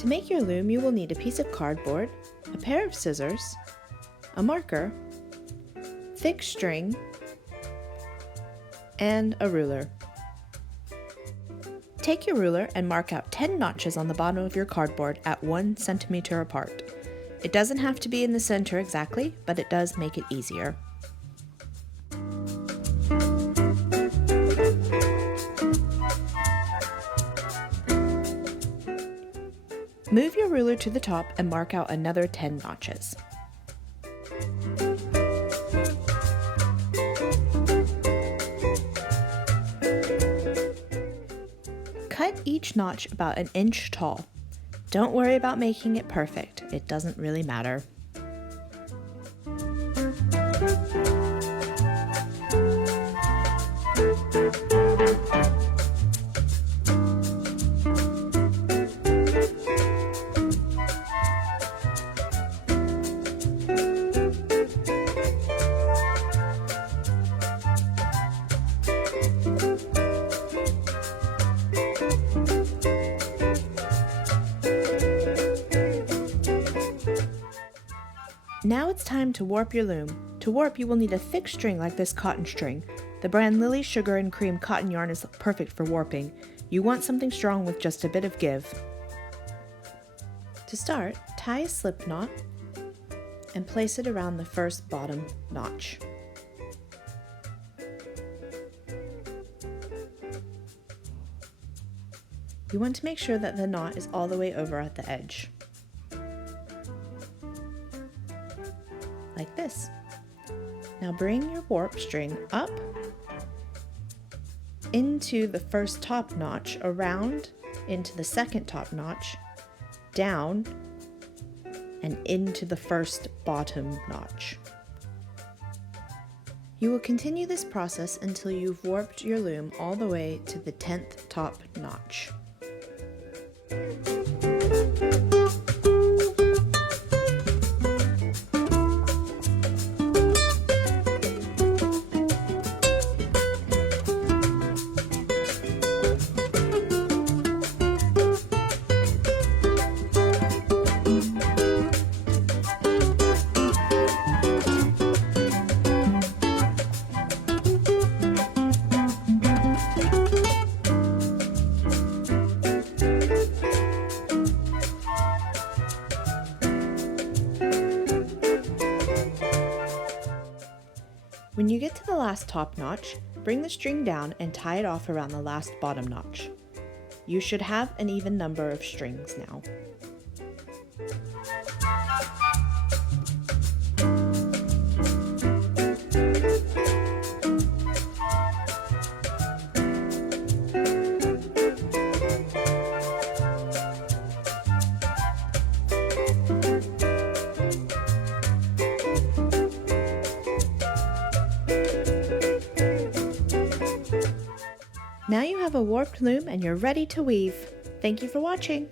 To make your loom, you will need a piece of cardboard, a pair of scissors, a marker, thick string, and a ruler. Take your ruler and mark out 10 notches on the bottom of your cardboard at 1 centimeter apart. It doesn't have to be in the center exactly, but it does make it easier. Move your ruler to the top and mark out another 10 notches. Cut each notch about an inch tall. Don't worry about making it perfect, it doesn't really matter. Now it's time to warp your loom. To warp, you will need a thick string like this cotton string. The brand Lily Sugar and Cream cotton yarn is perfect for warping. You want something strong with just a bit of give. To start, tie a slip knot and place it around the first bottom notch. You want to make sure that the knot is all the way over at the edge. Like this. Now bring your warp string up into the first top notch, around into the second top notch, down, and into the first bottom notch. You will continue this process until you've warped your loom all the way to the 10th top notch. When you get to the last top notch, bring the string down and tie it off around the last bottom notch. You should have an even number of strings now. Now you have a warped loom and you're ready to weave. Thank you for watching.